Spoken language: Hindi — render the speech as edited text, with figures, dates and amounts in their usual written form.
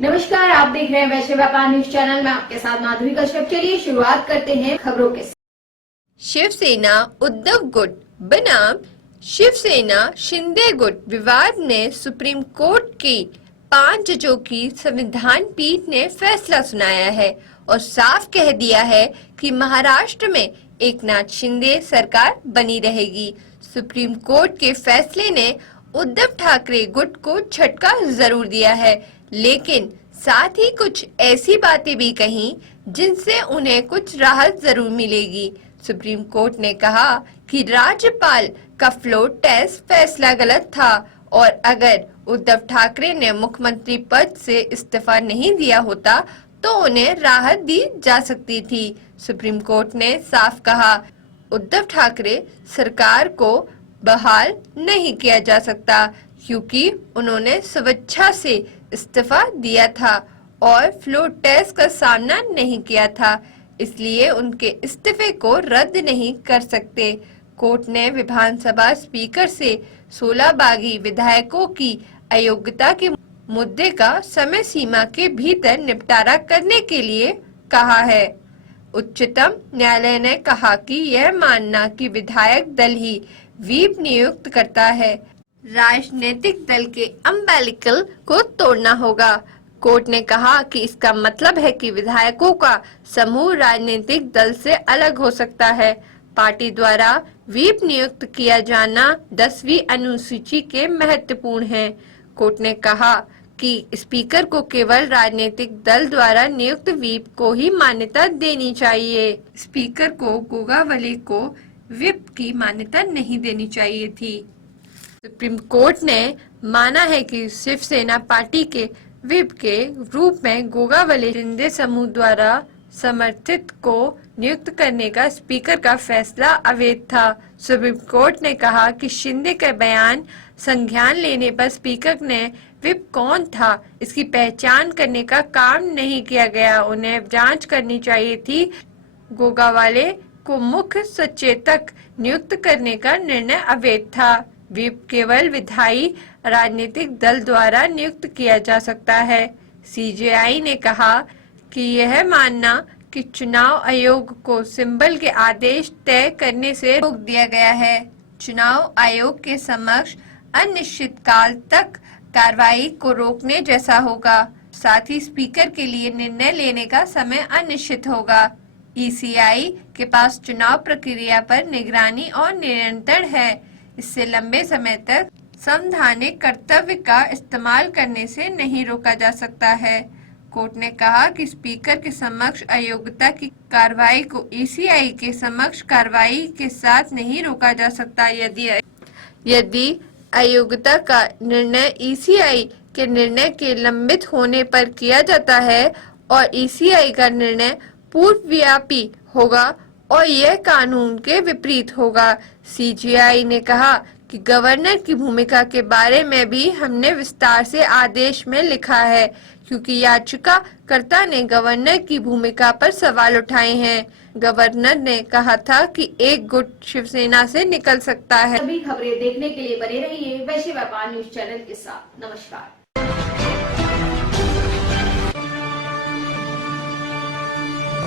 नमस्कार, आप देख रहे हैं वैश्य व्यापार न्यूज चैनल में। आपके साथ माधुरी कश्यप। चलिए शुरुआत करते हैं खबरों के साथ। शिवसेना उद्धव गुट बनाम शिवसेना शिंदे गुट विवाद में सुप्रीम कोर्ट की 5 जजों की संविधान पीठ ने फैसला सुनाया है और साफ कह दिया है कि महाराष्ट्र में एकनाथ शिंदे सरकार बनी रहेगी। सुप्रीम कोर्ट के फैसले ने उद्धव ठाकरे गुट को झटका जरूर दिया है, लेकिन साथ ही कुछ ऐसी बातें भी कही जिनसे उन्हें कुछ राहत जरूर मिलेगी। सुप्रीम कोर्ट ने कहा कि राज्यपाल का फ्लोर टेस्ट फैसला गलत था और अगर उद्धव ठाकरे ने मुख्यमंत्री पद से इस्तीफा नहीं दिया होता तो उन्हें राहत दी जा सकती थी। सुप्रीम कोर्ट ने साफ कहा, उद्धव ठाकरे सरकार को बहाल नहीं किया जा सकता क्योंकि उन्होंने स्वेच्छा से इस्तीफा दिया था और फ्लोर टेस्ट का सामना नहीं किया था, इसलिए उनके इस्तीफे को रद्द नहीं कर सकते। कोर्ट ने विधानसभा स्पीकर से 16 बागी विधायकों की अयोग्यता के मुद्दे का समय सीमा के भीतर निपटारा करने के लिए कहा है। उच्चतम न्यायालय ने कहा कि यह मानना कि विधायक दल ही व्हीप नियुक्त करता है, राजनीतिक दल के अम्बिलिकल को तोड़ना होगा। कोर्ट ने कहा कि इसका मतलब है कि विधायकों का समूह राजनीतिक दल से अलग हो सकता है। पार्टी द्वारा व्हीप नियुक्त किया जाना 10वीं अनुसूची के महत्वपूर्ण है। कोर्ट ने कहा कि स्पीकर को केवल राजनीतिक दल द्वारा नियुक्त व्हीप को ही मान्यता देनी चाहिए। स्पीकर को गोगावले को व्हीप की मान्यता नहीं देनी चाहिए थी। सुप्रीम कोर्ट ने माना है कि शिवसेना पार्टी के व्हीप के रूप में गोगावले शिंदे समूह द्वारा समर्थित को नियुक्त करने का स्पीकर का फैसला अवैध था। सुप्रीम कोर्ट ने कहा कि शिंदे का बयान संज्ञान लेने पर स्पीकर ने व्हीप कौन था इसकी पहचान करने का काम नहीं किया गया। उन्हें जांच करनी चाहिए थी। गोगावले को मुख्य सचेतक नियुक्त करने का निर्णय अवैध था। व्हीप केवल विधायी राजनीतिक दल द्वारा नियुक्त किया जा सकता है। सीजेआई ने कहा कि यह मानना कि चुनाव आयोग को सिंबल के आदेश तय करने से रोक दिया गया है। चुनाव आयोग के समक्ष अनिश्चित काल तक कार्रवाई को रोकने जैसा होगा। साथ ही स्पीकर के लिए निर्णय लेने का समय अनिश्चित होगा। ईसीआई के पास चुनाव प्रक्रिया पर निगरानी और नियंत्रण है। इससे लंबे समय तक संवैधानिक कर्तव्य का इस्तेमाल करने से नहीं रोका जा सकता है। कोर्ट ने कहा कि स्पीकर के समक्ष अयोग्यता की कार्रवाई को ईसीआई के समक्ष कार्रवाई के साथ नहीं रोका जा सकता। यदि अयोग्यता का निर्णय ईसीआई के निर्णय के लंबित होने पर किया जाता है और ईसीआई का निर्णय पूर्वव्यापी होगा और यह कानून के विपरीत होगा। सीजेआई ने कहा कि गवर्नर की भूमिका के बारे में भी हमने विस्तार से आदेश में लिखा है क्योंकि याचिकाकर्ता ने गवर्नर की भूमिका पर सवाल उठाए हैं। गवर्नर ने कहा था कि एक गुट शिवसेना से निकल सकता है। सभी खबरें देखने के लिए बने रहिए वैश्य व्यापार न्यूज चैनल के साथ। नमस्कार।